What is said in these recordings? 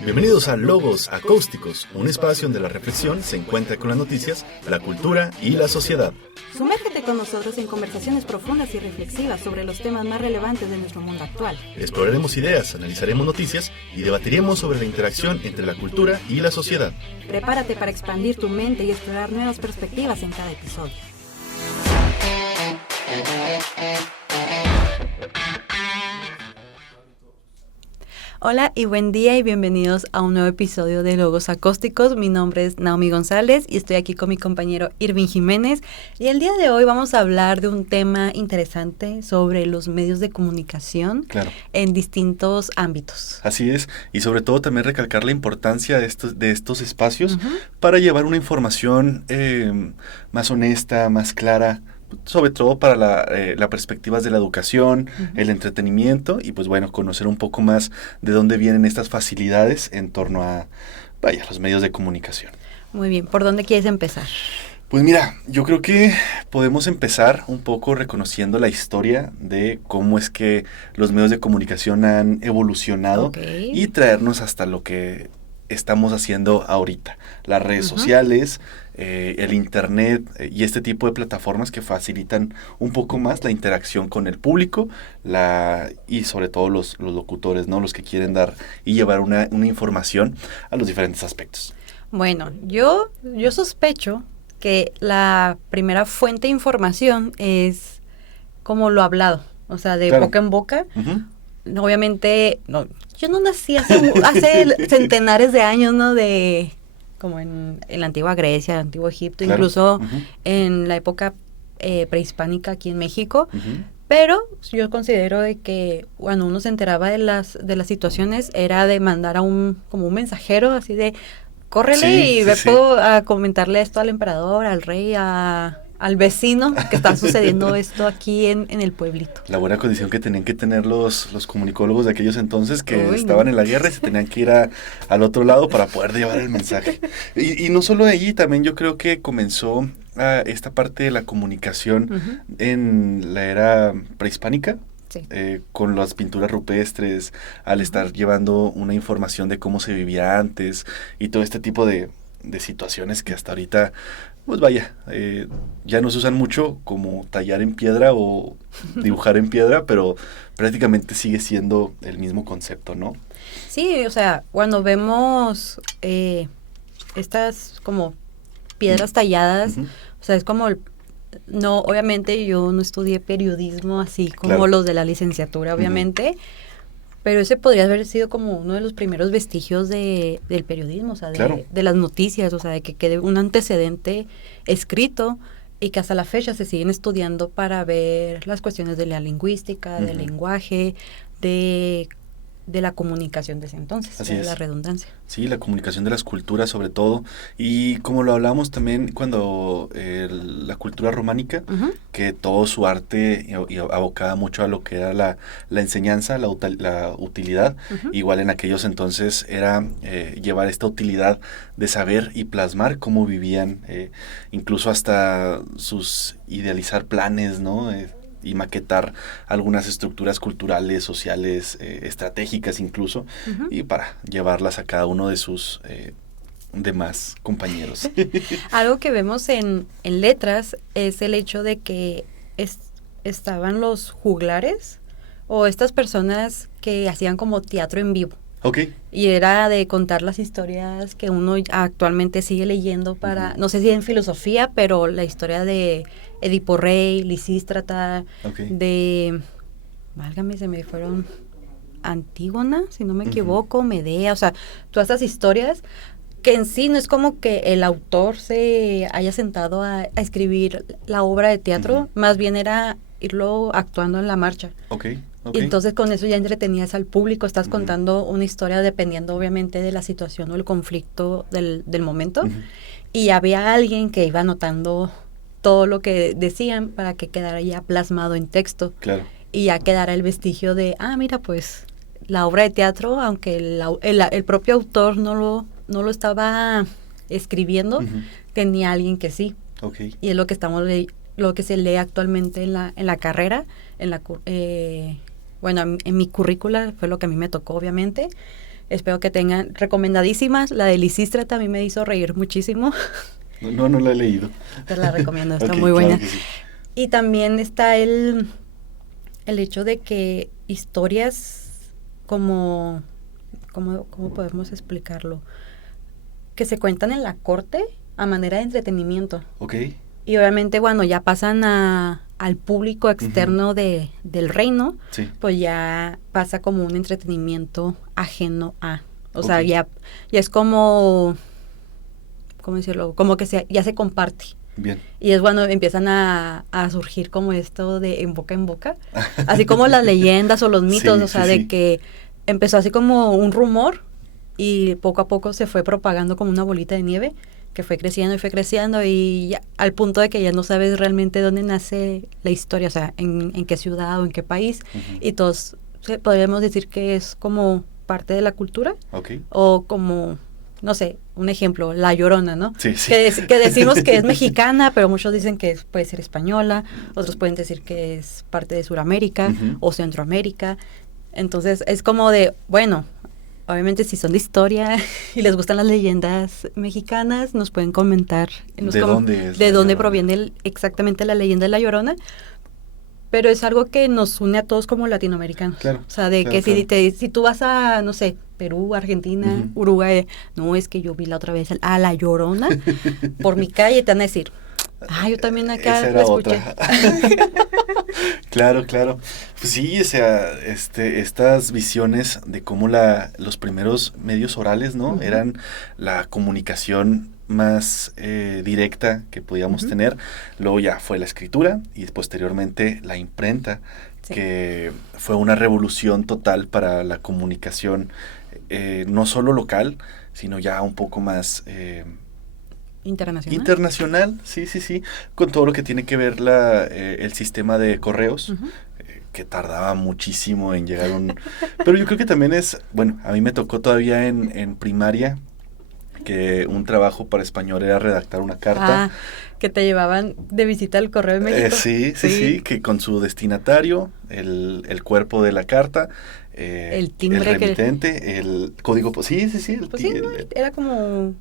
Bienvenidos a Logos Acústicos, un espacio donde la reflexión se encuentra con las noticias, la cultura y la sociedad. Sumérgete con nosotros en conversaciones profundas y reflexivas sobre los temas más relevantes de nuestro mundo actual. Exploraremos ideas, analizaremos noticias y debatiremos sobre la interacción entre la cultura y la sociedad. Prepárate para expandir tu mente y explorar nuevas perspectivas en cada episodio. Hola y buen día y bienvenidos a un nuevo episodio de Logos Acústicos. Mi nombre es Naomi González y estoy aquí con mi compañero Irving Jiménez. Y el día de hoy vamos a hablar de un tema interesante sobre los medios de comunicación en distintos ámbitos. Así es, y sobre todo también recalcar la importancia de estos espacios para llevar una información más honesta, más clara, sobre todo para la perspectiva de la educación, el entretenimiento y pues bueno, conocer un poco más de dónde vienen estas facilidades en torno a, los medios de comunicación. Muy bien, ¿por dónde quieres empezar? Pues mira, yo creo que podemos empezar un poco reconociendo la historia de cómo es que los medios de comunicación han evolucionado y traernos hasta lo que estamos haciendo ahorita. Las redes sociales, el internet y este tipo de plataformas que facilitan un poco más la interacción con el público y sobre todo los locutores, ¿no? Los que quieren dar y llevar una información a los diferentes aspectos. Bueno, yo sospecho que la primera fuente de información es como lo hablado, o sea, de boca en boca. Obviamente, no, yo no nací hace centenares de años, ¿no? Como en la antigua Grecia, el antiguo Egipto, incluso en la época prehispánica aquí en México. Pero yo considero de que cuando uno se enteraba de las situaciones era de mandar como un mensajero, así de córrele puedo a comentarle esto al emperador, al rey, al vecino que está sucediendo esto aquí en el pueblito. La buena condición que tenían que tener los comunicólogos de aquellos entonces que estaban en la guerra y se tenían que ir al otro lado para poder llevar el mensaje. Y no solo de allí, también yo creo que comenzó esta parte de la comunicación en la era prehispánica. Sí. Con las pinturas rupestres, al estar llevando una información de cómo se vivía antes y todo este tipo de situaciones que hasta ahorita, pues ya no se usan mucho como tallar en piedra o dibujar en piedra, pero prácticamente sigue siendo el mismo concepto, ¿no? Sí, o sea, cuando vemos estas como piedras talladas, o sea, es como no, obviamente yo no estudié periodismo así como los de la licenciatura, obviamente, pero ese podría haber sido como uno de los primeros vestigios del periodismo, o sea, de las noticias, o sea, de que quede un antecedente escrito y que hasta la fecha se siguen estudiando para ver las cuestiones de la lingüística, del lenguaje, de la comunicación de ese entonces, de la redundancia. Sí, la comunicación de las culturas sobre todo, y como lo hablamos también cuando la cultura románica, que todo su arte abocaba mucho a lo que era la enseñanza, la utilidad, igual en aquellos entonces era llevar esta utilidad de saber y plasmar cómo vivían, incluso hasta idealizar planes, ¿no? Y maquetar algunas estructuras culturales, sociales, estratégicas incluso, y para llevarlas a cada uno de sus demás compañeros. Algo que vemos en letras es el hecho de que estaban los juglares o estas personas que hacían como teatro en vivo. Y era de contar las historias que uno actualmente sigue leyendo para, no sé si en filosofía, pero la historia de Edipo Rey, Lisístrata, válgame, se me fueron, Antígona, si no me equivoco, Medea, o sea, todas estas historias que en sí no es como que el autor se haya sentado a escribir la obra de teatro, más bien era irlo actuando en la marcha. Y entonces con eso ya entretenías al público, estás contando una historia dependiendo obviamente de la situación o el conflicto del momento, y había alguien que iba anotando todo lo que decían para que quedara ya plasmado en texto, y ya quedara el vestigio de, mira, pues la obra de teatro, aunque el propio autor no lo estaba escribiendo, tenía alguien que sí, y es lo que lo que se lee actualmente en la carrera, en mi currícula fue lo que a mí me tocó, obviamente, Espero que tengan recomendadísimas. La de Lisistra también me hizo reír muchísimo. No la he leído. Te la recomiendo, está Ok, muy buena. claro que sí. Y también está el hecho de que historias como, ¿cómo podemos explicarlo? Que se cuentan en la corte a manera de entretenimiento. Ok. Y obviamente, bueno, ya pasan al público externo del reino, Sí. pues ya pasa como un entretenimiento ajeno a. O sea, Ok. ya es como, ¿cómo decirlo? Como que ya se comparte. Bien. Y es bueno, empiezan a surgir como esto de en boca, así como las leyendas o los mitos, Sí, o sea, sí, de sí. que empezó así como un rumor y poco a poco se fue propagando como una bolita de nieve que fue creciendo y ya, al punto de que ya no sabes realmente dónde nace la historia, o sea, en qué ciudad o en qué país, Ujú. y todos podríamos decir que es como parte de la cultura Ok. o como, no sé, un ejemplo, La Llorona, ¿no? Sí, sí. Que decimos que es mexicana, pero muchos dicen que puede ser española, otros pueden decir que es parte de Sudamérica Ujú. o Centroamérica. Entonces es como de, bueno, obviamente si son de historia y les gustan las leyendas mexicanas, nos pueden comentar ¿De dónde es de La dónde Llorona? proviene exactamente la leyenda de La Llorona. Pero es algo que nos une a todos como latinoamericanos. Claro, O sea, de claro, que claro. si tú vas a, no sé, Perú, Argentina, Ujú. Uruguay, no, es que yo vi la otra vez a La Llorona por mi calle, te van a decir, yo también acá Esa la era escuché. otra. Claro, claro. Pues sí, o sea, estas visiones de cómo los primeros medios orales, ¿no? Ujú. Eran la comunicación más directa que podíamos Ujú. tener. Luego ya fue la escritura y posteriormente la imprenta, Sí. que fue una revolución total para la comunicación, no solo local, sino ya un poco más Internacional. internacional, sí, sí, sí, con todo lo que tiene que ver el sistema de correos, Ujú. que tardaba muchísimo en llegar Pero yo creo que también bueno, a mí me tocó todavía en primaria, que un trabajo para español era redactar una carta. Que te llevaban de visita al Correo de México. Sí, sí, sí, que con su destinatario, el cuerpo de la carta, El el timbre que... remitente, el código, sí, sí, sí, Pues sí, ¿no? Era como...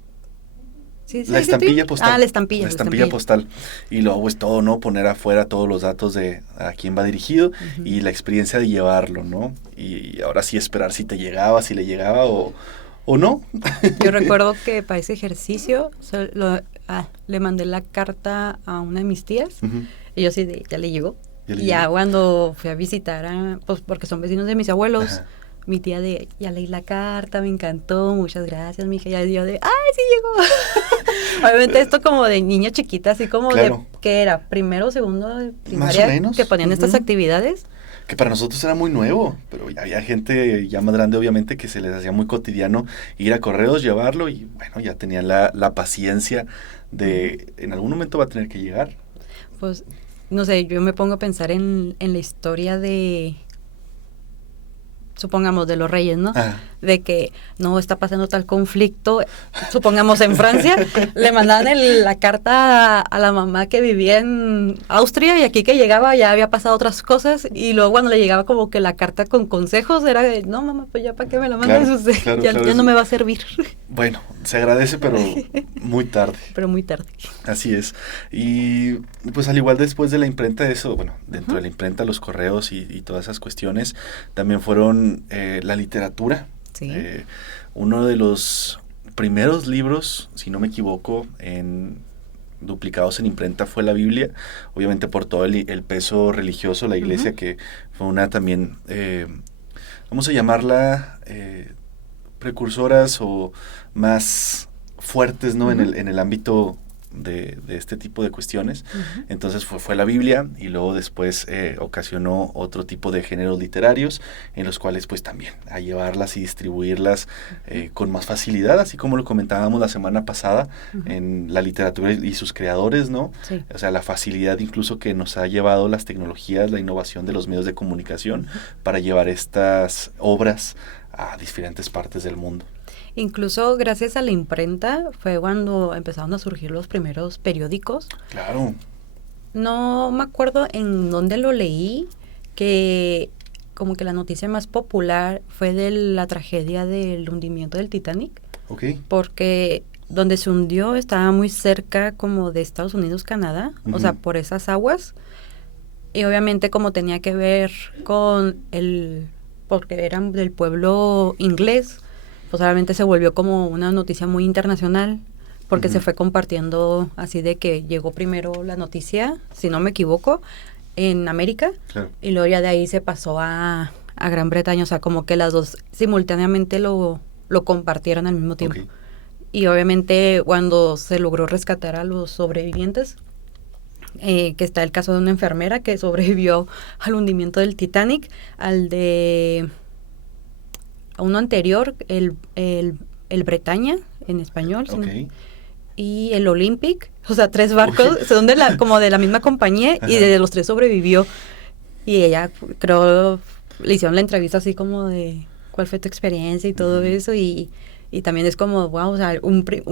Sí, la sí, sí, estampilla sí. postal. La estampilla, La la estampilla estampilla. postal. Y luego pues todo, ¿no? Poner afuera todos los datos de a quién va dirigido Ujú. y la experiencia de llevarlo, ¿no? Y ahora sí esperar si te llegaba, si le llegaba o no. Yo recuerdo que para ese ejercicio le mandé la carta a una de mis tías Ujú. y yo sí, ya le llegó. ¿Ya le Y ya llegó? cuando fui a visitar, pues porque son vecinos de mis abuelos, Ajá. mi tía ya leí la carta, me encantó, muchas gracias, mija. Ya yo ¡ay, sí llegó! Obviamente esto como de niña chiquita, así como Claro. de, ¿qué era? Primero, segundo de Más o primaria, menos. que ponían estas Ujú. actividades. Que para nosotros era muy nuevo, pero ya había gente ya más grande, obviamente, que se les hacía muy cotidiano ir a correos, llevarlo y bueno, ya tenían la paciencia de en algún momento va a tener que llegar. Pues, no sé, yo me pongo a pensar en la historia supongamos, de los reyes, ¿no? Ah. De que no está pasando tal conflicto, supongamos en Francia, le mandaban la carta a la mamá que vivía en Austria y aquí que llegaba ya había pasado otras cosas y luego cuando le llegaba como que la carta con consejos era de, no mamá, pues ya para qué me la mandas, Claro, usted, claro, ya claro, no me va a servir. Bueno, se agradece, pero muy tarde. Pero muy tarde. Así es. Y pues al igual después de la imprenta, eso, bueno, dentro Ujú. de la imprenta, los correos y todas esas cuestiones, también fueron la literatura. Sí. Uno de los primeros libros, si no me equivoco, duplicados en imprenta fue la Biblia, obviamente por todo el peso religioso, la iglesia, Ujú. que fue una también, vamos a llamarla precursoras o más fuertes, ¿no? Ujú. En el ámbito de este tipo de cuestiones. Ujú. Entonces fue la Biblia y luego después ocasionó otro tipo de géneros literarios en los cuales pues también a llevarlas y distribuirlas con más facilidad, así como lo comentábamos la semana pasada Ujú. en la literatura y sus creadores, ¿no? Sí. O sea, la facilidad incluso que nos ha llevado las tecnologías, la innovación de los medios de comunicación para llevar estas obras a diferentes partes del mundo. Incluso gracias a la imprenta fue cuando empezaron a surgir los primeros periódicos. Claro. No me acuerdo en dónde lo leí, que como que la noticia más popular fue de la tragedia del hundimiento del Titanic. Okay. Porque donde se hundió estaba muy cerca como de Estados Unidos, Canadá, o sea, por esas aguas. Y obviamente como tenía que ver con porque eran del pueblo inglés, pues obviamente se volvió como una noticia muy internacional, porque se fue compartiendo así de que llegó primero la noticia, si no me equivoco, en América, claro. Y luego ya de ahí se pasó a Gran Bretaña, o sea, como que las dos simultáneamente lo compartieron al mismo tiempo. Okay. Y obviamente cuando se logró rescatar a los sobrevivientes, que está el caso de una enfermera que sobrevivió al hundimiento del Titanic, a uno anterior, el Bretaña, en español, Okay. y el Olympic, o sea, 3 barcos, son como de la misma compañía, y de los 3 sobrevivió. Y ella, creo, le hicieron la entrevista así como de cuál fue tu experiencia y todo eso, y también es como, wow, o sea,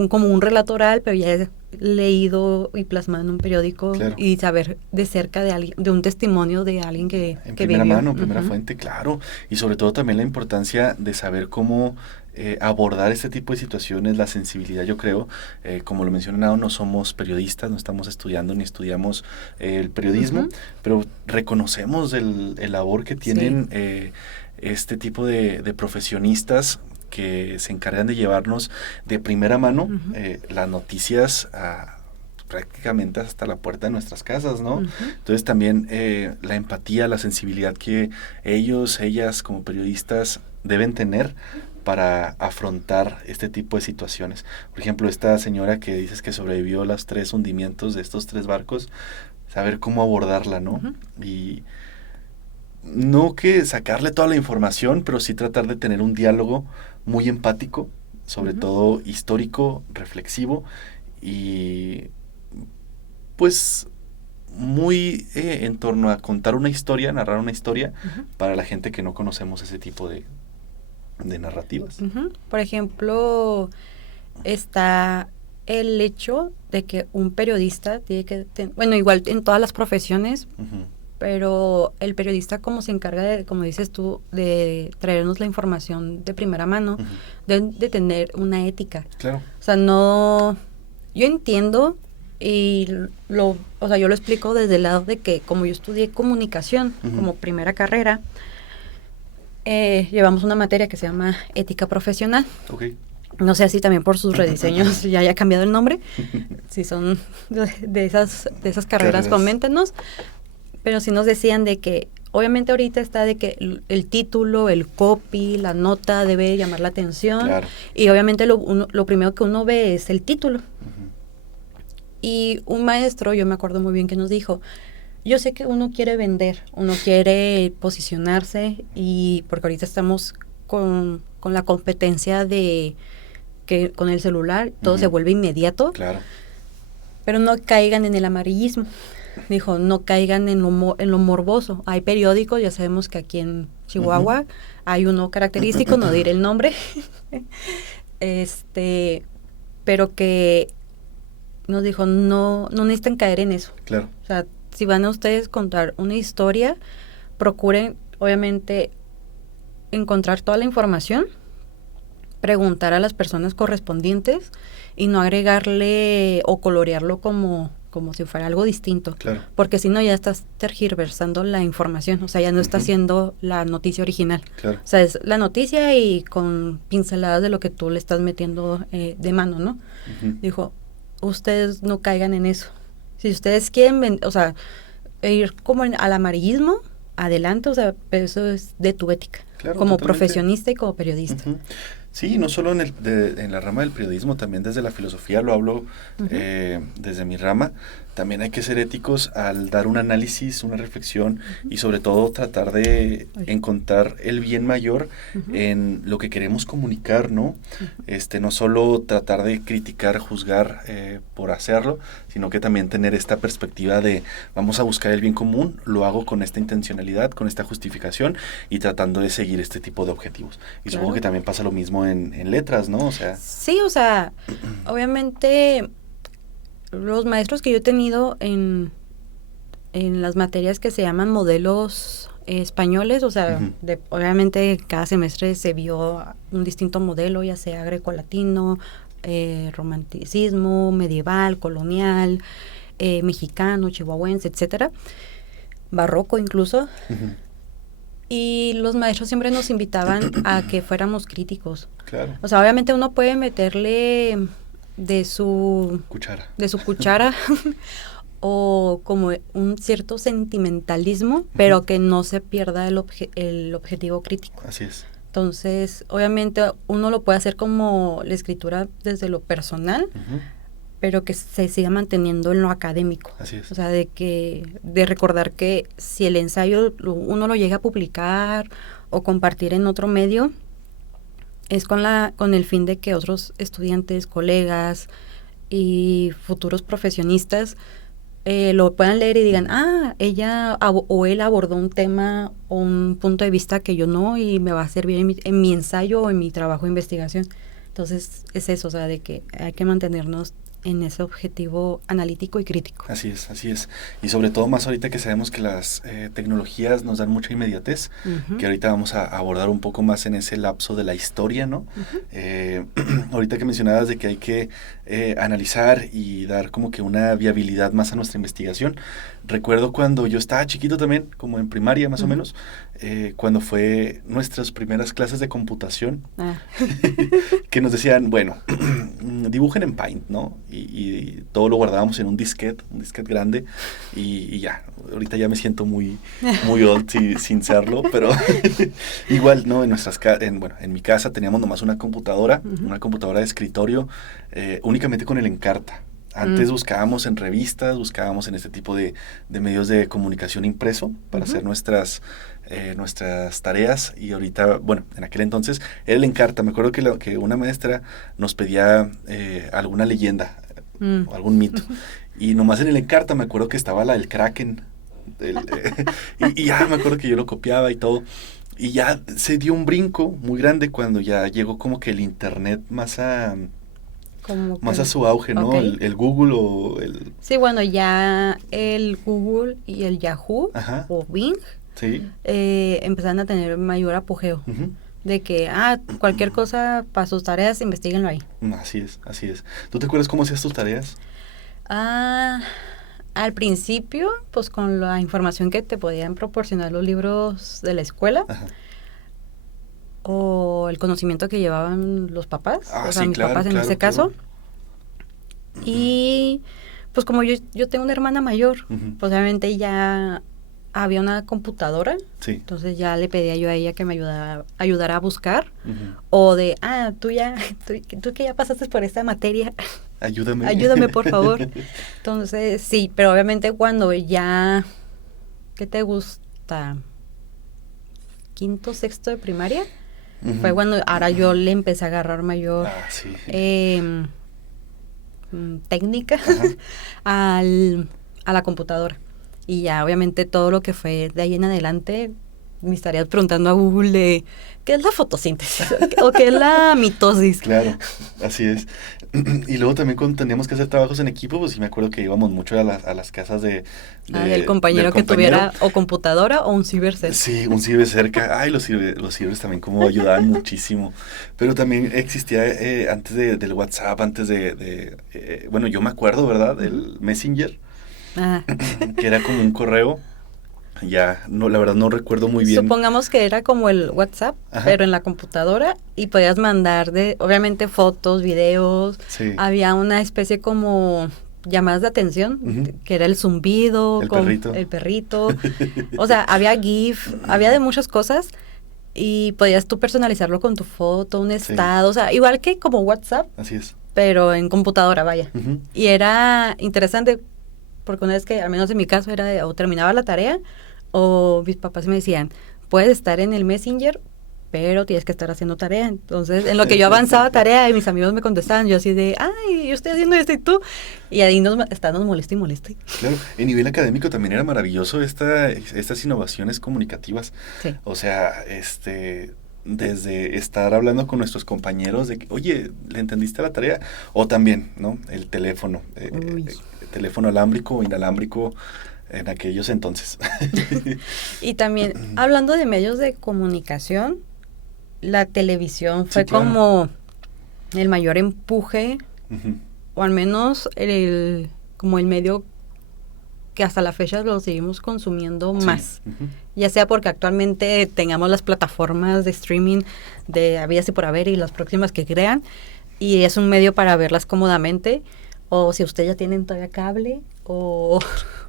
como un relato oral, pero ya es leído y plasmado en un periódico, claro. Y saber de cerca de alguien, de un testimonio de alguien que primera vivió. mano, primera fuente, claro. Y sobre todo también la importancia de saber cómo abordar este tipo de situaciones, la sensibilidad, yo creo, como lo mencionado, no somos periodistas, no estamos estudiando ni estudiamos el periodismo, pero reconocemos el labor que tienen este tipo de profesionistas que se encargan de llevarnos de primera mano las noticias prácticamente hasta la puerta de nuestras casas, ¿no? Entonces también la empatía, la sensibilidad que ellas como periodistas deben tener para afrontar este tipo de situaciones. Por ejemplo, esta señora que dices que sobrevivió a los 3 hundimientos de estos 3 barcos, saber cómo abordarla, ¿no? Y no que sacarle toda la información, pero sí tratar de tener un diálogo muy empático, sobre todo histórico, reflexivo y pues muy en torno a contar una historia, narrar una historia para la gente que no conocemos ese tipo de narrativas. Por ejemplo, está el hecho de que un periodista tiene que, bueno, igual en todas las profesiones, pero el periodista como se encarga de, como dices tú, de traernos la información de primera mano, de tener una ética. Claro. O sea, no, yo entiendo y o sea, yo lo explico desde el lado de que como yo estudié comunicación como primera carrera, llevamos una materia que se llama ética profesional. Okay. No sé si también por sus rediseños ya haya cambiado el nombre. Si son de esas carreras, coméntenos. Pero sí nos decían de que, obviamente ahorita está de que el título, el copy, la nota debe llamar la atención. Claro. Y obviamente lo primero que uno ve es el título. Y un maestro, yo me acuerdo muy bien que nos dijo, yo sé que uno quiere vender, uno quiere posicionarse, y porque ahorita estamos con la competencia de que con el celular todo se vuelve inmediato. Claro. Pero no caigan en el amarillismo. Dijo, no caigan en lo morboso. Hay periódicos, ya sabemos que aquí en Chihuahua hay uno característico, no diré el nombre, pero que nos dijo, no necesitan caer en eso. Claro. O sea, si van a ustedes contar una historia, procuren, obviamente, encontrar toda la información, preguntar a las personas correspondientes y no agregarle o colorearlo como si fuera algo distinto. Claro. Porque si no, ya estás tergiversando la información, o sea, ya no está siendo la noticia original. Claro. O sea, es la noticia y con pinceladas de lo que tú le estás metiendo de mano, ¿no? Dijo, ustedes no caigan en eso. Si ustedes quieren, o sea, ir como al amarillismo, adelante, o sea, pero eso es de tu ética, claro, como totalmente. profesionista y como periodista. Sí, no solo en la rama del periodismo, también desde la filosofía, lo hablo desde mi rama. También hay que ser éticos al dar un análisis, una reflexión y sobre todo tratar de encontrar el bien mayor en lo que queremos comunicar, ¿no? No solo tratar de criticar, juzgar por hacerlo, sino que también tener esta perspectiva de vamos a buscar el bien común, lo hago con esta intencionalidad, con esta justificación y tratando de seguir este tipo de objetivos. Y supongo que también pasa lo mismo en letras, ¿no? O sea, sí, o sea, obviamente los maestros que yo he tenido en las materias que se llaman modelos españoles, o sea, obviamente cada semestre se vio un distinto modelo, ya sea grecolatino, romanticismo, medieval, colonial, mexicano, chihuahuense, etcétera, barroco incluso. Y los maestros siempre nos invitaban a que fuéramos críticos. Claro. O sea, obviamente uno puede meterle de su cuchara o como un cierto sentimentalismo, pero que no se pierda el objetivo crítico. Así es. Entonces, obviamente uno lo puede hacer como la escritura desde lo personal, pero que se siga manteniendo en lo académico. Así es. O sea, de recordar que si el ensayo uno lo llega a publicar o compartir en otro medio, es con el fin de que otros estudiantes, colegas y futuros profesionistas lo puedan leer y digan, ella o él abordó un tema o un punto de vista que yo no, y me va a servir en mi ensayo o en mi trabajo de investigación. Entonces es eso, o sea, de que hay que mantenernos en ese objetivo analítico y crítico. Así es, así es. Y sobre todo más ahorita que sabemos que las tecnologías nos dan mucha inmediatez, que ahorita vamos a abordar un poco más en ese lapso de la historia, ¿no? Ahorita que mencionabas de que hay que analizar y dar como que una viabilidad más a nuestra investigación. Recuerdo cuando yo estaba chiquito también, como en primaria más o menos, cuando fue nuestras primeras clases de computación, que nos decían, bueno, dibujen en Paint, ¿no? Y todo lo guardábamos en un disquete grande, y ya, ahorita ya me siento muy old sin serlo, pero igual, ¿no? En mi casa teníamos nomás una computadora de escritorio, únicamente con el Encarta. Antes buscábamos en revistas, buscábamos en este tipo de medios de comunicación impreso para hacer nuestras tareas, y ahorita, bueno, en aquel entonces era el Encarta. Me acuerdo que una maestra nos pedía alguna leyenda o algún mito, y nomás en el Encarta me acuerdo que estaba la del Kraken, y ya me acuerdo que yo lo copiaba y todo. Y ya se dio un brinco muy grande cuando ya llegó como que el internet más a su auge, ¿no? Okay. El Google o el... Sí, bueno, ya el Google y el Yahoo o Bing empezaron a tener mayor apogeo. De que, cualquier cosa para sus tareas, investíguenlo ahí. Así es. ¿Tú te acuerdas cómo hacías tus tareas? Al principio, pues con la información que te podían proporcionar los libros de la escuela, o el conocimiento que llevaban los papás, mis papás en ese caso. Y pues como yo tengo una hermana mayor, pues obviamente ya había una computadora, entonces ya le pedía yo a ella que me ayudara a buscar, o de, tú que ya pasaste por esta materia, ayúdame por favor. Entonces sí, pero obviamente cuando ya, ¿qué te gusta? Quinto, sexto de primaria, fue cuando ahora yo le empecé a agarrar mayor técnica a la computadora. Y ya obviamente todo lo que fue de ahí en adelante, mis tareas preguntando a Google de ¿qué es la fotosíntesis? ¿O qué es la mitosis? Claro, así es. Y luego también cuando teníamos que hacer trabajos en equipo, pues sí me acuerdo que íbamos mucho a las casas del compañero que tuviera o computadora o un ciber cerca. Sí, un ciber cerca. Los cibers también como ayudaban muchísimo. Pero también existía antes del WhatsApp, antes bueno, yo me acuerdo, ¿verdad? Del Messenger, que era como un correo. Ya, no, la verdad no recuerdo muy bien. Supongamos que era como el WhatsApp, pero en la computadora, y podías mandar obviamente fotos, videos. Había una especie como llamadas de atención, que era el zumbido, el perrito. O sea, había GIF, había de muchas cosas, y podías tú personalizarlo con tu foto, un estado, o sea, igual que como WhatsApp. Así es. Pero en computadora, vaya. Y era interesante, porque una vez que, al menos en mi caso, o terminaba la tarea, o mis papás me decían, puedes estar en el Messenger, pero tienes que estar haciendo tarea. Entonces, en lo que yo avanzaba tarea y mis amigos me contestaban, yo así de, yo estoy haciendo esto y tú. Y ahí nos molesta y molesta. Claro, en nivel académico también era maravilloso estas innovaciones comunicativas. Sí. O sea, desde estar hablando con nuestros compañeros de que, oye, ¿le entendiste la tarea? O también, ¿no? El teléfono, teléfono alámbrico o inalámbrico, en aquellos entonces. Y también, hablando de medios de comunicación, la televisión fue Sí, claro. como el mayor empuje, Ujú. o al menos como el medio que hasta la fecha lo seguimos consumiendo Sí. más. Ujú. Ya sea porque actualmente tengamos las plataformas de streaming de habidas y por haber y las próximas que crean, y es un medio para verlas cómodamente, o si usted ya tienen todavía cable o,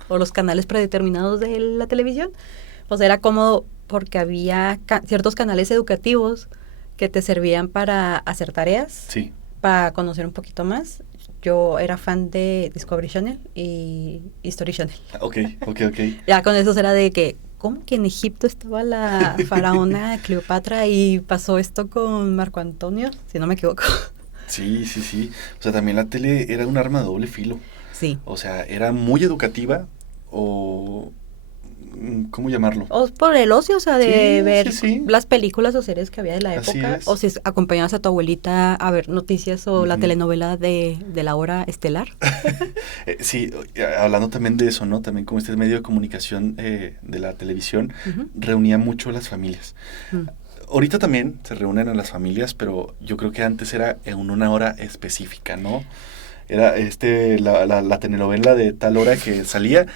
o los canales predeterminados de la televisión, pues era cómodo porque había ciertos canales educativos que te servían para hacer tareas, Sí. para conocer un poquito más. Yo era fan de Discovery Channel y History Channel. Ok. Ya con eso era de que, ¿cómo que en Egipto estaba la faraona Cleopatra y pasó esto con Marco Antonio? Si no me equivoco. Sí. O sea, también la tele era un arma de doble filo. Sí. O sea, era muy educativa o... ¿cómo llamarlo? O por el ocio, o sea, de ver Sí. las películas o series que había de la Así época, es. o si acompañabas a tu abuelita a ver noticias o la Ujú. telenovela de la hora estelar. Sí, hablando también de eso, ¿no? También como este medio de comunicación de la televisión Ujú. reunía mucho a las familias. Mm. Ahorita también se reúnen a las familias, pero yo creo que antes era en una hora específica, ¿no? Era la telenovela de tal hora que salía.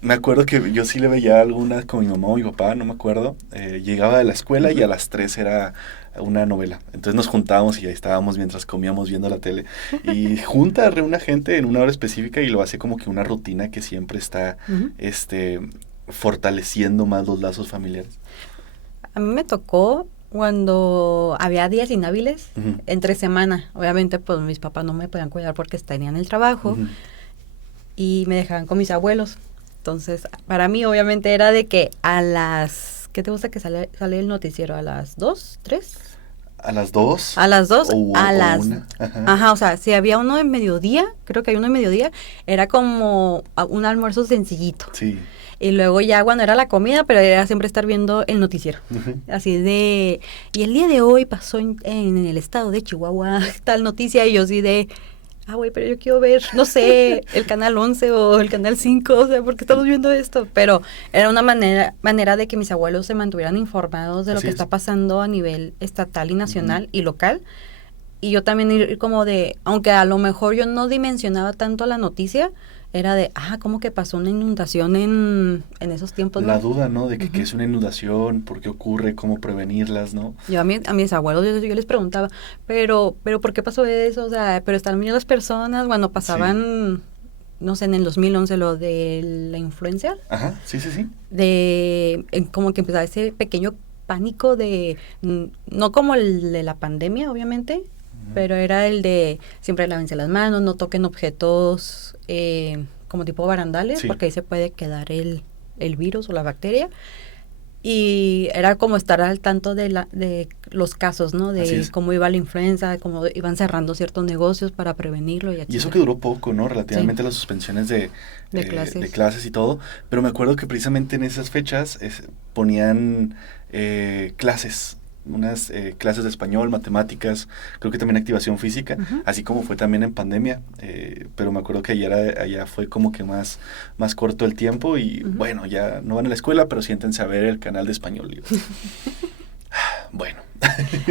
Me acuerdo que yo sí le veía algunas con mi mamá o mi papá, no me acuerdo. Llegaba de la escuela y Ujú. a las 3 era una novela. Entonces nos juntábamos y ahí estábamos mientras comíamos viendo la tele. Y reúne gente en una hora específica y lo hace como que una rutina que siempre está Ujú. fortaleciendo más los lazos familiares. A mí me tocó cuando había días inhábiles Ujú, entre semana. Obviamente, pues mis papás no me podían cuidar porque tenían el trabajo ujú. y me dejaban con mis abuelos. Entonces, para mí obviamente era de que a las... ¿Qué te gusta que sale el noticiero? ¿A las 2, 3? ¿A las 2? A las 2, a O las... una. Ajá. Ajá, o sea, si había uno de mediodía, creo que hay uno de mediodía, era como un almuerzo sencillito. Sí. Y luego ya cuando era la comida, pero era siempre estar viendo el noticiero. Ujú. Así de... Y el día de hoy pasó en el estado de Chihuahua tal noticia y yo así de... Güey, pero yo quiero ver, no sé, el canal 11 o el canal 5, o sea, ¿por qué estamos viendo esto? Pero era una manera de que mis abuelos se mantuvieran informados de lo Así que es. está pasando a nivel estatal y Ujú. nacional y local. Y yo también ir como de, aunque a lo mejor yo no dimensionaba tanto la noticia, era de, ¿cómo que pasó una inundación en esos tiempos, La no? duda, ¿no? De que qué Ujú. es una inundación, por qué ocurre, cómo prevenirlas, ¿no? Yo a mis abuelos yo les preguntaba, pero ¿por qué pasó eso? O sea, pero están bien las personas cuando Sí. pasaban, no sé, en el 2011 lo de la influencia, Ajá, sí. como que empezaba ese pequeño pánico de, no como el de la pandemia, obviamente, Ujú. pero era el de siempre lávense las manos, no toquen objetos como tipo barandales, Sí. porque ahí se puede quedar el virus o la bacteria. Y era como estar al tanto de los casos, ¿no? Así De es. cómo iba la influenza, cómo iban cerrando ciertos negocios para prevenirlo y Y eso etcétera. que duró poco, ¿no? Sí, Relativamente las suspensiones de clases. clases y todo. Pero me acuerdo que precisamente en esas fechas ponían clases, unas clases de español, matemáticas, creo que también activación física, Ujú. así como fue también en pandemia. Pero me acuerdo que allá fue como que más corto el tiempo y Ujú. bueno, ya no van a la escuela, pero siéntense a ver el canal de español. Y yo, bueno,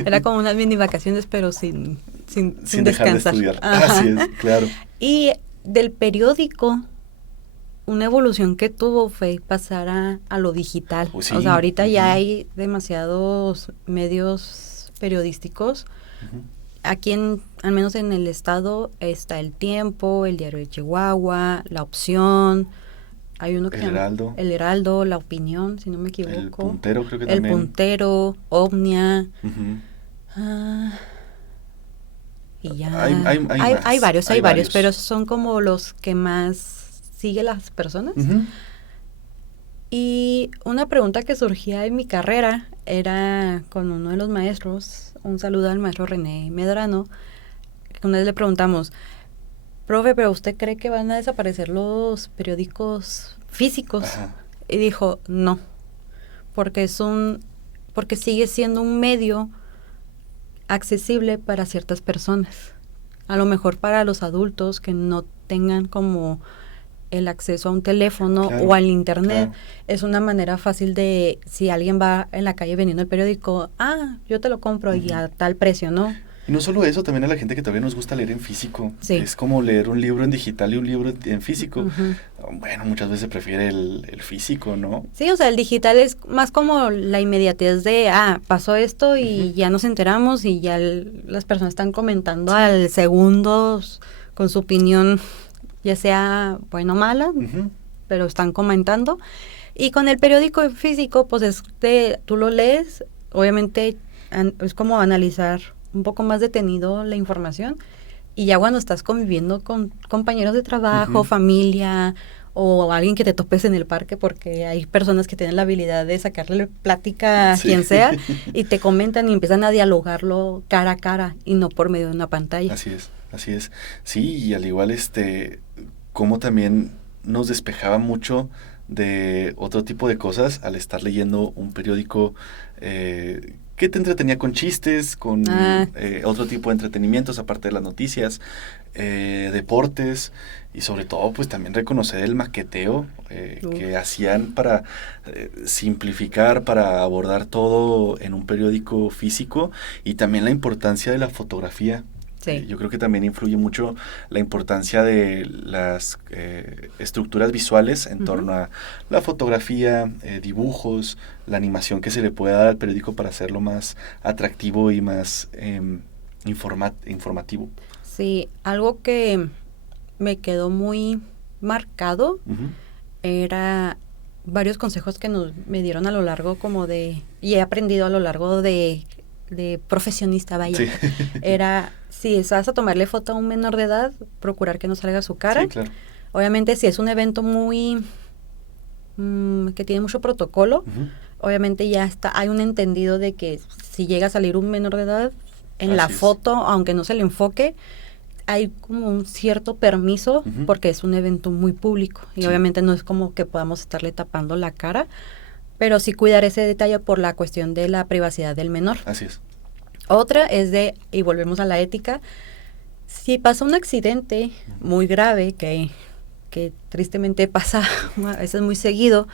Era como unas mini vacaciones, pero sin sin dejar de descansar. estudiar. Ajá. Así es, claro. Y del periódico, una evolución que tuvo fue pasar a lo digital. Pues O sea, sí. ahorita ya Ujú, hay demasiados medios periodísticos. ujú. Aquí, al menos en el estado, está El Tiempo, El Diario de Chihuahua, La Opción, hay uno que El se llama Heraldo. El Heraldo, La Opinión, si no me equivoco. El Puntero creo que El también. Puntero, Omnia, Ujú. ah, y ya. Hay más. Hay Hay varios, pero varios. son como los que más siguen las personas. Ujú. Y una pregunta que surgía en mi carrera era con uno de los maestros, un saludo al maestro René Medrano, que una vez le preguntamos, profe, ¿pero usted cree que van a desaparecer los periódicos físicos? Ajá. Y dijo, no, porque porque sigue siendo un medio accesible para ciertas personas. A lo mejor para los adultos que no tengan como el acceso a un teléfono Claro, o al internet, claro. es una manera fácil de, si alguien va en la calle vendiendo el periódico, yo te lo compro y a tal precio, ¿no? Y no solo eso, también a la gente que todavía nos gusta leer en físico. Sí. Es como leer un libro en digital y un libro en físico. Ujú. Bueno, muchas veces se prefiere el físico, ¿no? Sí, o sea, el digital es más como la inmediatez de, pasó esto y ya nos enteramos y ya las personas están comentando al segundo con su opinión, ya sea buena o mala, pero están comentando. Y con el periódico físico, pues tú lo lees, obviamente es como analizar un poco más detenido la información, y ya cuando estás conviviendo con compañeros de trabajo, familia, o alguien que te topes en el parque, porque hay personas que tienen la habilidad de sacarle plática a quien sea, y te comentan y empiezan a dialogarlo cara a cara, y no por medio de una pantalla. Así es, así es. Sí, y al igual como también nos despejaba mucho de otro tipo de cosas al estar leyendo un periódico que te entretenía con chistes, con otro tipo de entretenimientos aparte de las noticias, deportes, y sobre todo pues también reconocer el maqueteo que hacían para simplificar, para abordar todo en un periódico físico, y también la importancia de la fotografía. Sí. Yo creo que también influye mucho la importancia de las estructuras visuales en torno a la fotografía, dibujos, la animación que se le puede dar al periódico para hacerlo más atractivo y más informativo. Sí, algo que me quedó muy marcado era varios consejos que me dieron a lo largo y he aprendido a lo largo de profesionista, vaya. Sí. Era, si vas a tomarle foto a un menor de edad, procurar que no salga su cara. Sí, claro. Obviamente, si es un evento muy que tiene mucho protocolo, obviamente ya hay un entendido de que si llega a salir un menor de edad en la foto, aunque no se le enfoque, hay como un cierto permiso, porque es un evento muy público, y obviamente no es como que podamos estarle tapando la cara, pero sí cuidar ese detalle por la cuestión de la privacidad del menor. Así es. Otra es y volvemos a la ética, si pasa un accidente muy grave, que tristemente pasa a veces muy seguido,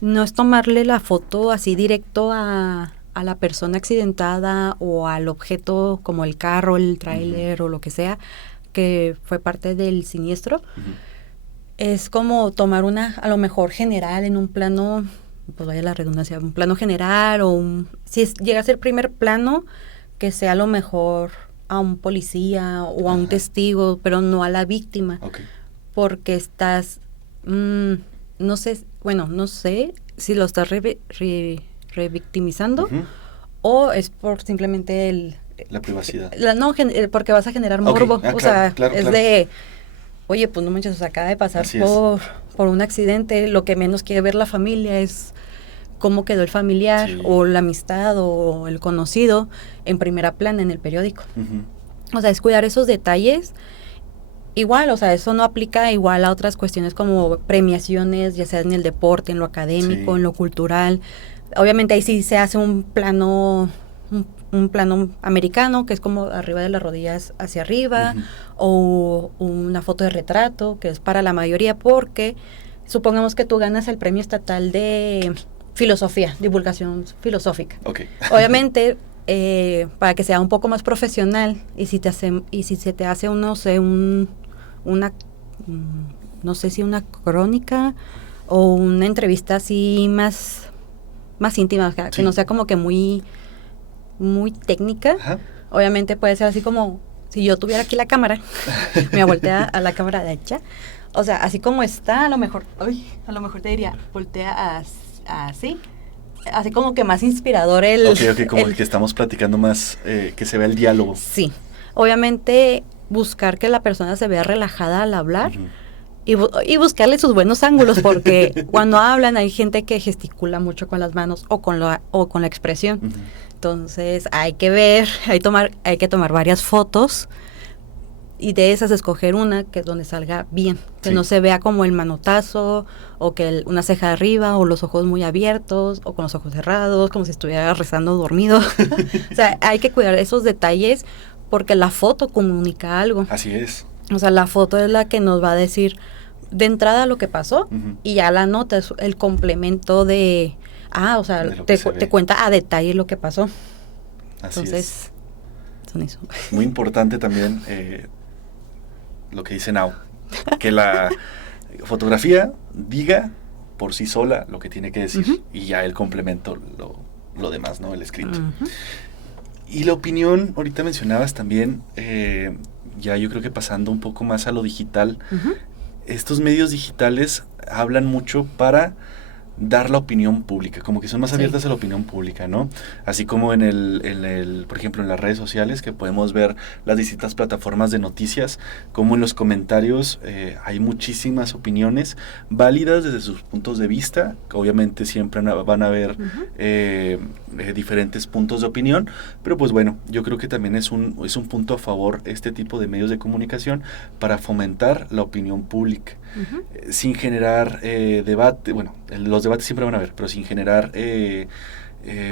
no es tomarle la foto así directo a la persona accidentada o al objeto como el carro, el tráiler o lo que sea, que fue parte del siniestro. Es como tomar a lo mejor general, en un plano, pues vaya la redundancia, un plano general, si llega a ser primer plano, que sea a lo mejor a un policía o a un testigo, pero no a la víctima. Okay. Porque estás, no sé si lo estás revictimizando o es por simplemente la privacidad. Porque vas a generar morbo. Claro. De, oye, pues no manches, acaba de pasar por un accidente, lo que menos quiere ver la familia es cómo quedó el familiar o la amistad o el conocido en primera plana en el periódico. O sea, es cuidar esos detalles. Igual, o sea, eso no aplica igual a otras cuestiones como premiaciones, ya sea en el deporte, en lo académico, en lo cultural. Obviamente ahí sí se hace un plano americano, que es como arriba de las rodillas hacia arriba, o una foto de retrato, que es para la mayoría, porque supongamos que tú ganas el premio estatal de filosofía, divulgación filosófica. Okay. Obviamente, para que sea un poco más profesional, y si se te hace una crónica o una entrevista así más íntima, o sea, que no sea como que muy técnica. Obviamente puede ser así como si yo tuviera aquí la cámara, me voltea a la cámara de allá, o sea, así como está, a lo mejor te diría, voltea así como que más inspirador como el que estamos platicando más, que se vea el diálogo. Sí, obviamente buscar que la persona se vea relajada al hablar y buscarle sus buenos ángulos, porque cuando hablan hay gente que gesticula mucho con las manos o con la expresión. Entonces hay que tomar varias fotos y de esas escoger una que es donde salga bien, que no se vea como el manotazo o que una ceja arriba o los ojos muy abiertos o con los ojos cerrados, como si estuviera rezando dormido. O sea, hay que cuidar esos detalles porque la foto comunica algo. Así es. O sea, la foto es la que nos va a decir, de entrada lo que pasó y ya la nota es el complemento de, o sea, te cuenta a detalle lo que pasó. Así Entonces, son eso. Muy importante también lo que dice Nao, que la fotografía diga por sí sola lo que tiene que decir y ya el complemento, lo demás, ¿no? El escrito. Y la opinión, ahorita mencionabas también, ya yo creo que pasando un poco más a lo digital, estos medios digitales hablan mucho para dar la opinión pública, como que son más abiertas a la opinión pública, ¿no? Así como en el, por ejemplo, en las redes sociales, que podemos ver las distintas plataformas de noticias, como en los comentarios hay muchísimas opiniones válidas desde sus puntos de vista, que obviamente siempre van a haber diferentes puntos de opinión, pero pues bueno, yo creo que también es un punto a favor este tipo de medios de comunicación para fomentar la opinión pública, sin generar debate, bueno, los debates siempre van a haber, pero sin generar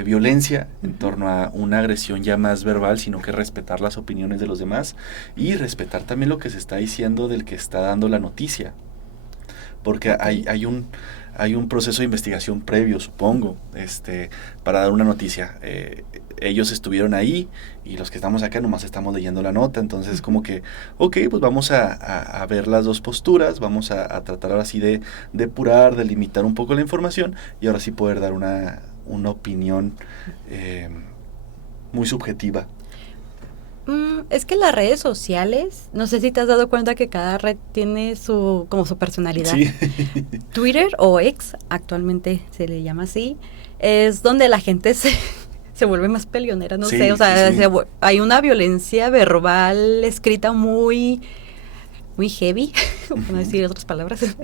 violencia en torno a una agresión ya más verbal, sino que respetar las opiniones de los demás y respetar también lo que se está diciendo del que está dando la noticia, porque hay un proceso de investigación previo, supongo, para dar una noticia. Ellos estuvieron ahí y los que estamos acá nomás estamos leyendo la nota, entonces como que, pues vamos a ver las dos posturas, vamos a tratar ahora sí de depurar, de limitar un poco la información y ahora sí poder dar una opinión muy subjetiva. Es que las redes sociales, no sé si te has dado cuenta que cada red tiene su personalidad. Sí. Twitter o X, actualmente se le llama así, es donde la gente se vuelve más peleonera, no sé, o sea, hay una violencia verbal escrita muy heavy, por no decir otras palabras,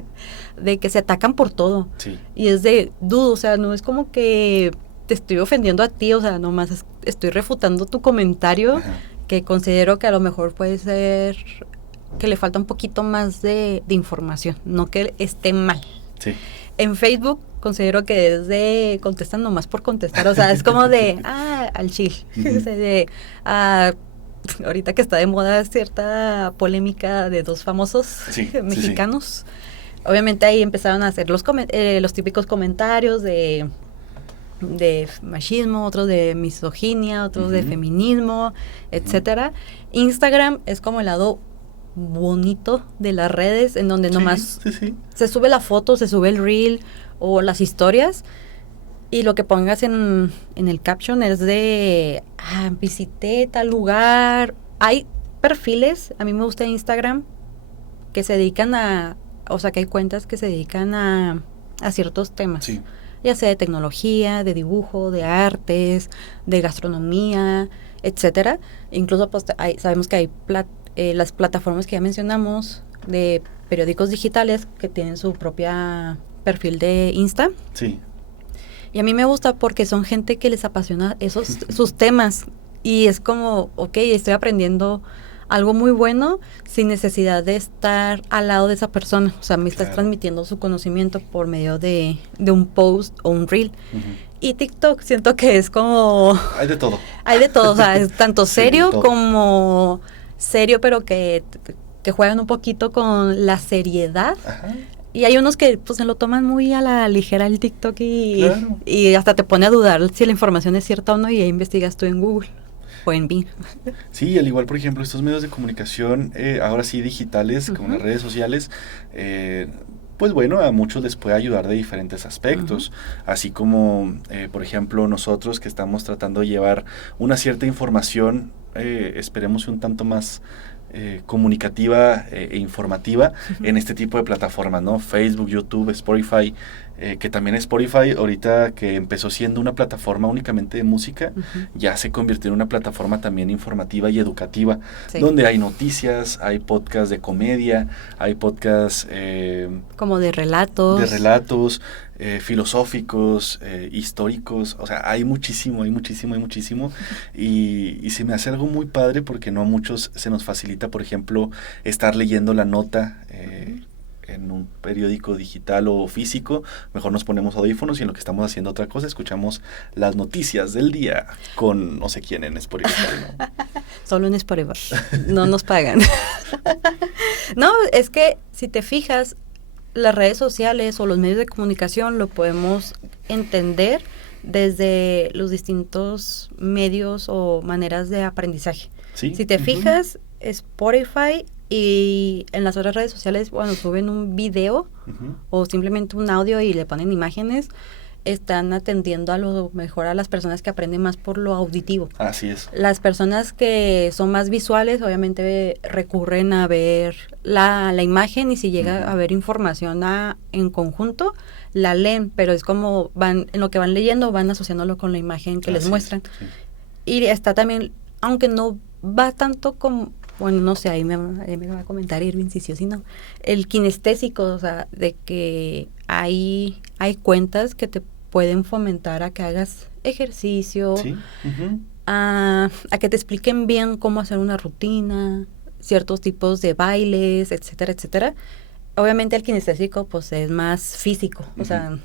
de que se atacan por todo. Sí. Y es de dudo, o sea, no es como que te estoy ofendiendo a ti, o sea, nomás estoy refutando tu comentario, que considero que a lo mejor puede ser que le falta un poquito más de información, no que esté mal. Sí. En Facebook considero que contestan nomás por contestar, o sea, es como de, al chill, ahorita que está de moda cierta polémica de dos famosos mexicanos, obviamente ahí empezaron a hacer los típicos comentarios de machismo, otros de misoginia, otros de feminismo, etcétera. Instagram es como el lado bonito de las redes, en donde nomás se sube la foto, se sube el reel o las historias, y lo que pongas en el caption es de visité tal lugar. Hay perfiles, a mí me gusta Instagram, que se dedican que hay cuentas que se dedican a ciertos temas, ya sea de tecnología, de dibujo, de artes, de gastronomía, etcétera. Incluso pues sabemos que hay las plataformas que ya mencionamos de periódicos digitales que tienen su propia perfil de Insta. Sí. Y a mí me gusta porque son gente que les apasiona sus temas. Y es como, estoy aprendiendo algo muy bueno sin necesidad de estar al lado de esa persona. O sea, me estás transmitiendo su conocimiento por medio de un post o un reel. Y TikTok siento que es como... Hay de todo. Hay de todo, o sea, es tanto serio como serio, pero que juegan un poquito con la seriedad. Y hay unos que pues se lo toman muy a la ligera el TikTok y hasta te pone a dudar si la información es cierta o no, y ahí investigas tú en Google o en Bing. Sí, al igual, por ejemplo, estos medios de comunicación, ahora sí digitales, como las redes sociales, pues bueno, a muchos les puede ayudar de diferentes aspectos, así como, por ejemplo, nosotros que estamos tratando de llevar una cierta información, esperemos un tanto más comunicativa e informativa en este tipo de plataformas, ¿no? Facebook, YouTube, Spotify, que también Spotify, ahorita que empezó siendo una plataforma únicamente de música, ya se convirtió en una plataforma también informativa y educativa, donde hay noticias, hay podcasts de comedia, hay podcasts... como de relatos. Filosóficos, históricos, o sea, hay muchísimo, y se me hace algo muy padre porque no a muchos se nos facilita, por ejemplo, estar leyendo la nota en un periódico digital o físico. Mejor nos ponemos audífonos y en lo que estamos haciendo otra cosa escuchamos las noticias del día con no sé quién en Spotify, ¿no? Solo en Spotify, no nos pagan. No, es que si te fijas, las redes sociales o los medios de comunicación lo podemos entender desde los distintos medios o maneras de aprendizaje. ¿Sí? Si te fijas, Spotify y en las otras redes sociales, bueno, suben un video o simplemente un audio y le ponen imágenes, están atendiendo a lo mejor a las personas que aprenden más por lo auditivo. Así es. Las personas que son más visuales, obviamente recurren a ver la imagen y si llega a haber información en conjunto, la leen, pero es como van, en lo que van leyendo, van asociándolo con la imagen que les muestran. Sí. Y está también, aunque no va tanto como, bueno, no sé, ahí me va a comentar Irving si sí o si no, el kinestésico, o sea, de que hay cuentas que te pueden fomentar a que hagas ejercicio, ¿sí? A que te expliquen bien cómo hacer una rutina, ciertos tipos de bailes, etcétera, etcétera. Obviamente el kinestésico pues es más físico, o sea,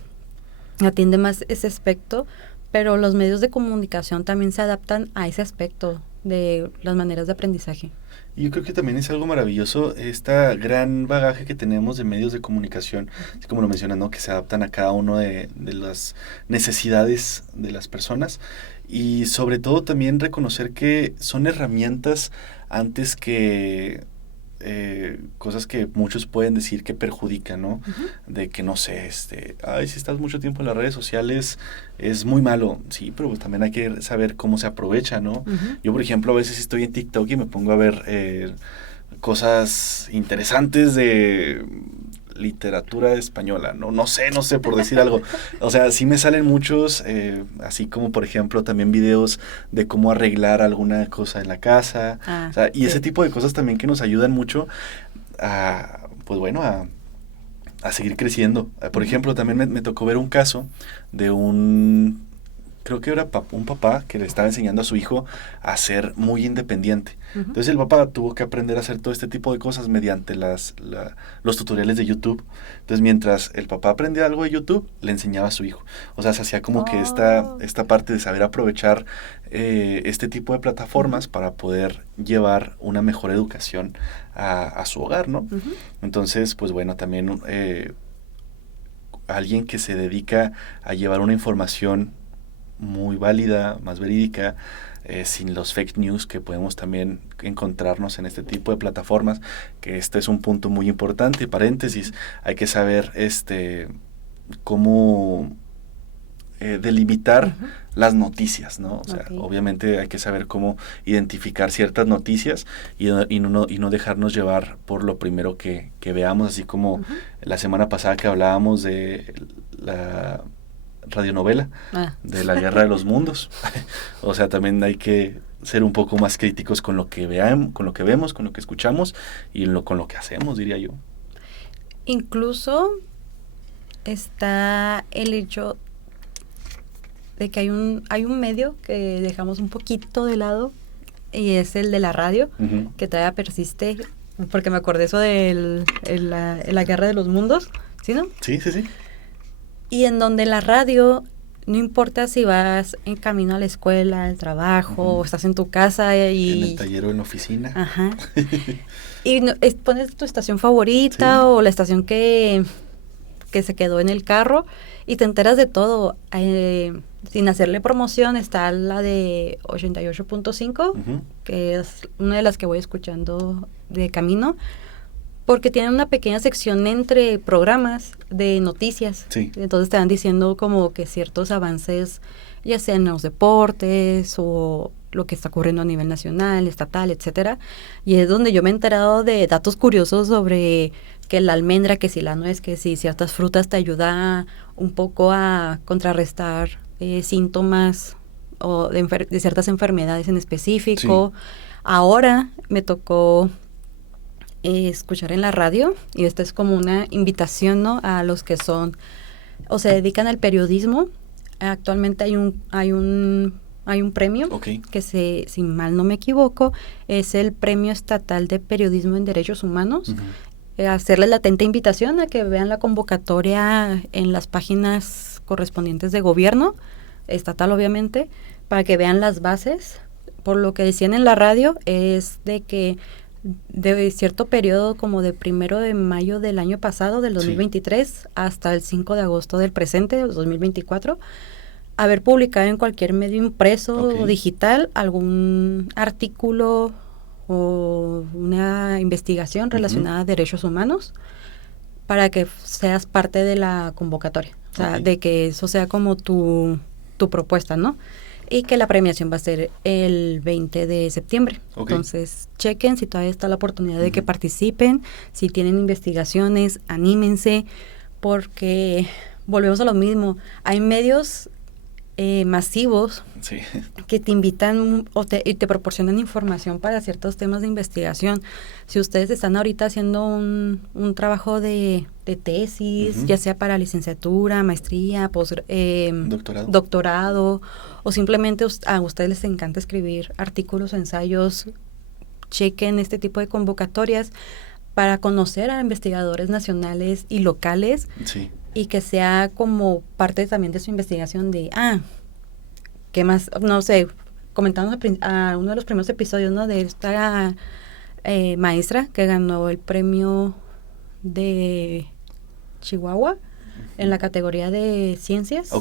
atiende más ese aspecto, pero los medios de comunicación también se adaptan a ese aspecto de las maneras de aprendizaje. Y yo creo que también es algo maravilloso esta gran bagaje que tenemos de medios de comunicación, así como lo mencionas, ¿no? Que se adaptan a cada uno de las necesidades de las personas y sobre todo también reconocer que son herramientas antes que cosas que muchos pueden decir que perjudican, ¿no? De que no sé, si estás mucho tiempo en las redes sociales es muy malo, sí, pero pues también hay que saber cómo se aprovecha, ¿no? Yo, por ejemplo, a veces estoy en TikTok y me pongo a ver cosas interesantes de literatura española, no sé, por decir algo. O sea, sí me salen muchos, así como por ejemplo también videos de cómo arreglar alguna cosa en la casa, o sea, y ese tipo de cosas también que nos ayudan mucho a, pues bueno, a seguir creciendo. Por ejemplo, también me tocó ver un caso de creo que era un papá que le estaba enseñando a su hijo a ser muy independiente. Entonces el papá tuvo que aprender a hacer todo este tipo de cosas mediante los tutoriales de YouTube. Entonces mientras el papá aprendía algo de YouTube, le enseñaba a su hijo. O sea, se hacía como que esta parte de saber aprovechar este tipo de plataformas para poder llevar una mejor educación a su hogar, ¿no? Entonces, pues bueno, también alguien que se dedica a llevar una información muy válida, más verídica, sin los fake news que podemos también encontrarnos en este tipo de plataformas, que este es un punto muy importante. Paréntesis, hay que saber cómo delimitar las noticias, ¿no? O sea, obviamente hay que saber cómo identificar ciertas noticias y no dejarnos llevar por lo primero que veamos, así como la semana pasada que hablábamos de la radionovela de la Guerra de los Mundos. O sea, también hay que ser un poco más críticos con lo que vemos, con lo que escuchamos y con lo que hacemos, diría yo. Incluso está el hecho de que hay un medio que dejamos un poquito de lado y es el de la radio, que todavía persiste, porque me acordé eso de la Guerra de los Mundos, ¿sí, no? Sí. Y en donde la radio, no importa si vas en camino a la escuela, al trabajo, o estás en tu casa y... En el taller o en la oficina. Y pones tu estación favorita o la estación que se quedó en el carro y te enteras de todo. Sin hacerle promoción está la de 88.5, que es una de las que voy escuchando de camino, porque tienen una pequeña sección entre programas de noticias. Entonces te van diciendo como que ciertos avances, ya sea en los deportes o lo que está ocurriendo a nivel nacional, estatal, etcétera. Y es donde yo me he enterado de datos curiosos sobre que la almendra, que si la nuez, que si ciertas frutas te ayuda un poco a contrarrestar síntomas o de ciertas enfermedades en específico. Ahora me tocó escuchar en la radio, y esta es como una invitación, ¿no?, a los que son o se dedican al periodismo. Actualmente hay un premio que si mal no me equivoco, es el Premio Estatal de Periodismo en Derechos Humanos. Hacerles la atenta invitación a que vean la convocatoria en las páginas correspondientes de gobierno, estatal obviamente, para que vean las bases. Por lo que decían en la radio es de que de cierto periodo como de 1 de mayo del año pasado, del 2023, hasta el 5 de agosto del presente, del 2024, haber publicado en cualquier medio impreso o digital algún artículo o una investigación relacionada a derechos humanos para que seas parte de la convocatoria. O sea, de que eso sea como tu propuesta, ¿no? Y que la premiación va a ser el 20 de septiembre. Entonces, chequen si todavía está la oportunidad de que participen. Si tienen investigaciones, anímense, porque volvemos a lo mismo. Hay medios masivos que te invitan y te proporcionan información para ciertos temas de investigación. Si ustedes están ahorita haciendo un trabajo de tesis, ya sea para licenciatura, maestría, doctorado, o simplemente a ustedes les encanta escribir artículos o ensayos, chequen este tipo de convocatorias para conocer a investigadores nacionales y locales. Y que sea como parte también de su investigación de, ¿qué más? No sé, comentamos a uno de los primeros episodios, ¿no? De esta maestra que ganó el premio de Chihuahua en la categoría de ciencias.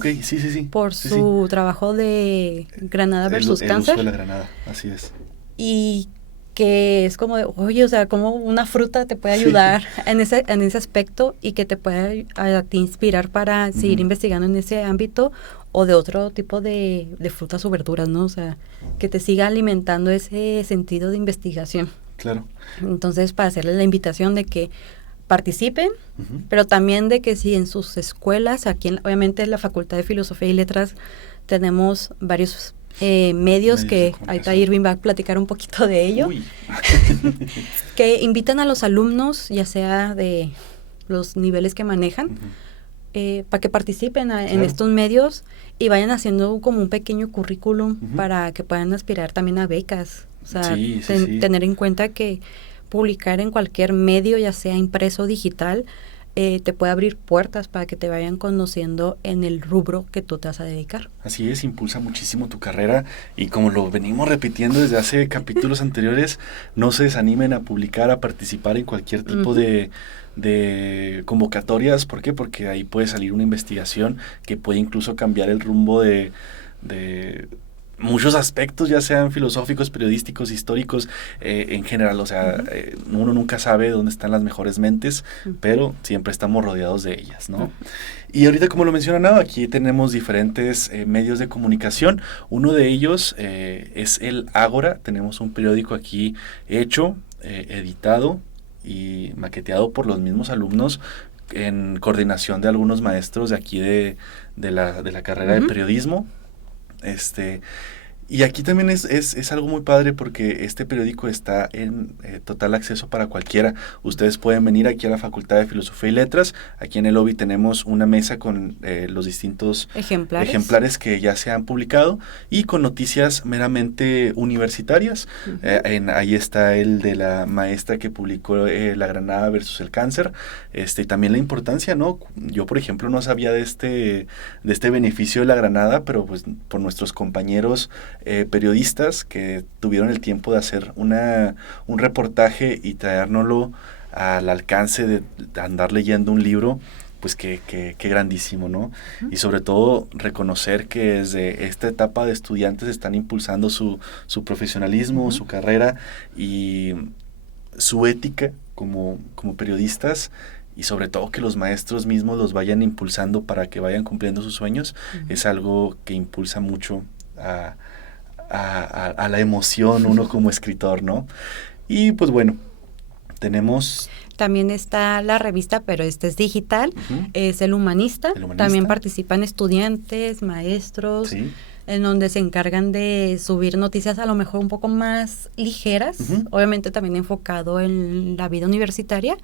Por su trabajo de Granada versus Cáncer. El uso de la granada, así es. Y que es como de, oye, o sea, como una fruta te puede ayudar en ese aspecto y que te puede a ti inspirar para seguir investigando en ese ámbito o de otro tipo de frutas o verduras, ¿no? O sea, que te siga alimentando ese sentido de investigación. Claro. Entonces, para hacerles la invitación de que participen, pero también de que si en sus escuelas, aquí obviamente en la Facultad de Filosofía y Letras tenemos varios medios que ahorita Irving va a platicar un poquito de ello, que invitan a los alumnos, ya sea de los niveles que manejan, para que participen en estos medios y vayan haciendo como un pequeño currículum para que puedan aspirar también a becas. O sea, tener en cuenta que publicar en cualquier medio, ya sea impreso o digital, te puede abrir puertas para que te vayan conociendo en el rubro que tú te vas a dedicar. Así es, impulsa muchísimo tu carrera y como lo venimos repitiendo desde hace capítulos anteriores, no se desanimen a publicar, a participar en cualquier tipo de convocatorias. ¿Por qué? Porque ahí puede salir una investigación que puede incluso cambiar el rumbo de muchos aspectos, ya sean filosóficos, periodísticos, históricos, en general. O sea, uno nunca sabe dónde están las mejores mentes, pero siempre estamos rodeados de ellas, ¿no? Y ahorita, como lo menciona Nava, aquí tenemos diferentes medios de comunicación. Uno de ellos es el Ágora. Tenemos un periódico aquí hecho, editado y maqueteado por los mismos alumnos en coordinación de algunos maestros de aquí de la carrera de periodismo. Y aquí también es algo muy padre porque este periódico está en total acceso para cualquiera. Ustedes pueden venir aquí a la Facultad de Filosofía y Letras. Aquí en el lobby tenemos una mesa con los distintos ejemplares que ya se han publicado y con noticias meramente universitarias. Ahí está el de la maestra que publicó la Granada versus el Cáncer. También la importancia, ¿no? Yo, por ejemplo, no sabía de este beneficio de la Granada, pero pues por nuestros compañeros periodistas que tuvieron el tiempo de hacer un reportaje y traérnoslo al alcance de andar leyendo un libro, pues qué grandísimo, ¿no? Y sobre todo reconocer que desde esta etapa de estudiantes están impulsando su profesionalismo, su carrera y su ética como periodistas, y sobre todo que los maestros mismos los vayan impulsando para que vayan cumpliendo sus sueños, es algo que impulsa mucho a la emoción uno como escritor, ¿no? Y pues bueno, tenemos... También está la revista, pero esta es digital, es El Humanista. También participan estudiantes, maestros, en donde se encargan de subir noticias a lo mejor un poco más ligeras, obviamente también enfocado en la vida universitaria,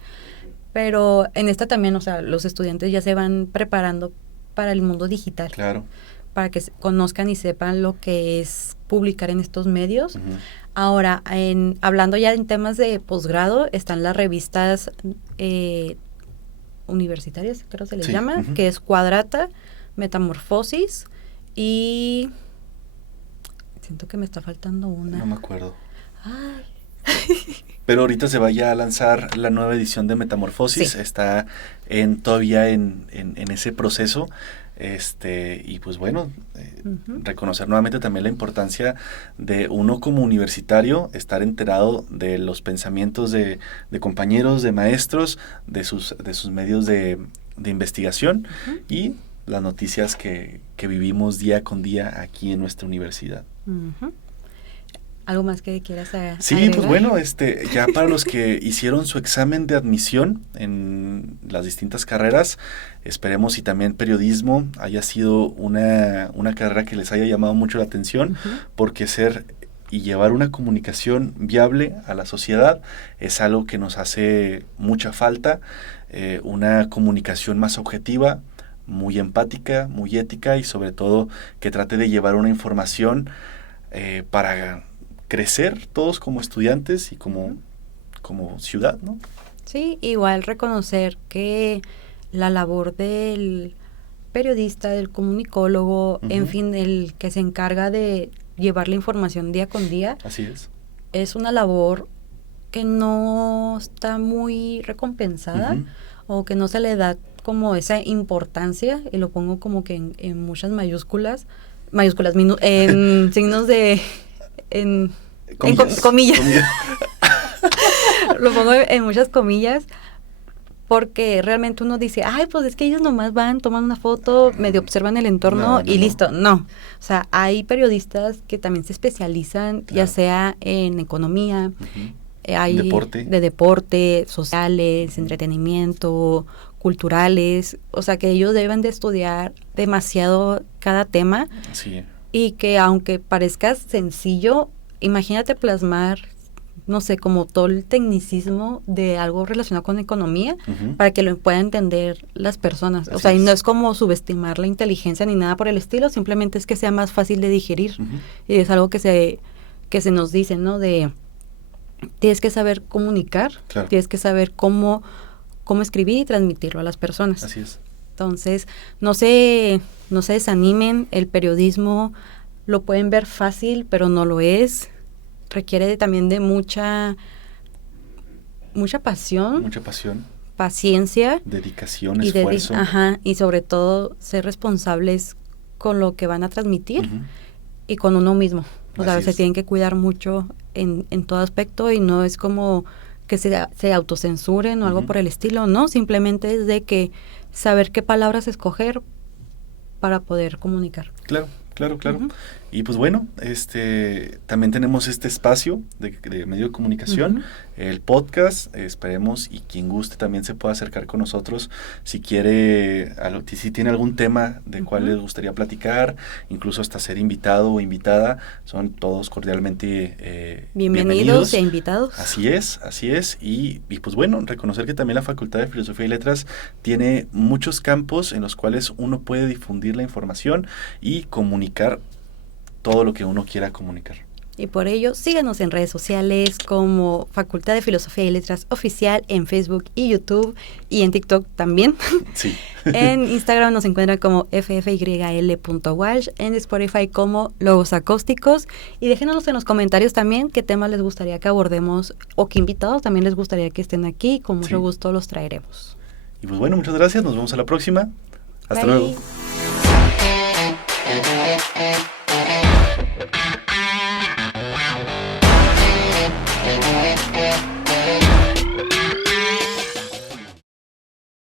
pero en esta también, o sea, los estudiantes ya se van preparando para el mundo digital. Claro. Para que conozcan y sepan lo que es publicar en estos medios. Ahora, hablando ya en temas de posgrado, están las revistas universitarias, creo que se les llama, que es Cuadrata, Metamorfosis y... Siento que me está faltando una. No me acuerdo. Ay. Pero ahorita se vaya a lanzar la nueva edición de Metamorfosis, Sí. está todavía en ese proceso. Y pues bueno, reconocer nuevamente también la importancia de uno como universitario estar enterado de los pensamientos de compañeros, de maestros, de sus medios de investigación y las noticias que vivimos día con día aquí en nuestra universidad. ¿Algo más que quieras agregar? Sí, pues bueno, ya para los que hicieron su examen de admisión en las distintas carreras, esperemos y también periodismo haya sido una carrera que les haya llamado mucho la atención, porque ser y llevar una comunicación viable a la sociedad es algo que nos hace mucha falta, una comunicación más objetiva, muy empática, muy ética y sobre todo que trate de llevar una información para crecer todos como estudiantes y como ciudad, ¿no? Sí, igual reconocer que la labor del periodista, del comunicólogo, en fin, el que se encarga de llevar la información día con día. Así es una labor que no está muy recompensada o que no se le da como esa importancia, y lo pongo como que en muchas mayúsculas, en signos de... comillas. Lo pongo en muchas comillas porque realmente uno dice, ay, pues es que ellos nomás van, toman una foto, medio observan el entorno y listo. No, o sea, hay periodistas que también se especializan, ya sea en economía, hay de deporte, sociales, entretenimiento, culturales, o sea, que ellos deben de estudiar demasiado cada tema. Sí. Y que aunque parezca sencillo, imagínate plasmar, no sé, como todo el tecnicismo de algo relacionado con economía para que lo puedan entender las personas. O sea, y no es como subestimar la inteligencia ni nada por el estilo, simplemente es que sea más fácil de digerir. Y es algo que se nos dice, ¿no? De tienes que saber comunicar, tienes que saber cómo escribir y transmitirlo a las personas. Así es. Entonces, no se desanimen, el periodismo lo pueden ver fácil, pero no lo es. Requiere también de mucha pasión. Mucha pasión. Paciencia. Dedicación, esfuerzo. Y sobre todo ser responsables con lo que van a transmitir y con uno mismo. O sea, se tienen que cuidar mucho en todo aspecto y no es como que se autocensuren o algo por el estilo, no, simplemente es de que saber qué palabras escoger para poder comunicar. Claro. Y pues bueno, también tenemos este espacio de medio de comunicación, el podcast, esperemos y quien guste también se pueda acercar con nosotros si quiere, si tiene algún tema del cual les gustaría platicar, incluso hasta ser invitado o invitada, son todos cordialmente bienvenidos e invitados. Así es, y pues bueno, reconocer que también la Facultad de Filosofía y Letras tiene muchos campos en los cuales uno puede difundir la información y comunicar todo lo que uno quiera comunicar. Y por ello, síganos en redes sociales como Facultad de Filosofía y Letras Oficial en Facebook y YouTube y en TikTok también. Sí. En Instagram nos encuentran como ffyl.walsh, en Spotify como Logos Acústicos y déjenos en los comentarios también qué temas les gustaría que abordemos o qué invitados también les gustaría que estén aquí, con mucho gusto los traeremos. Y pues bueno, muchas gracias, nos vemos a la próxima. Hasta Bye. luego.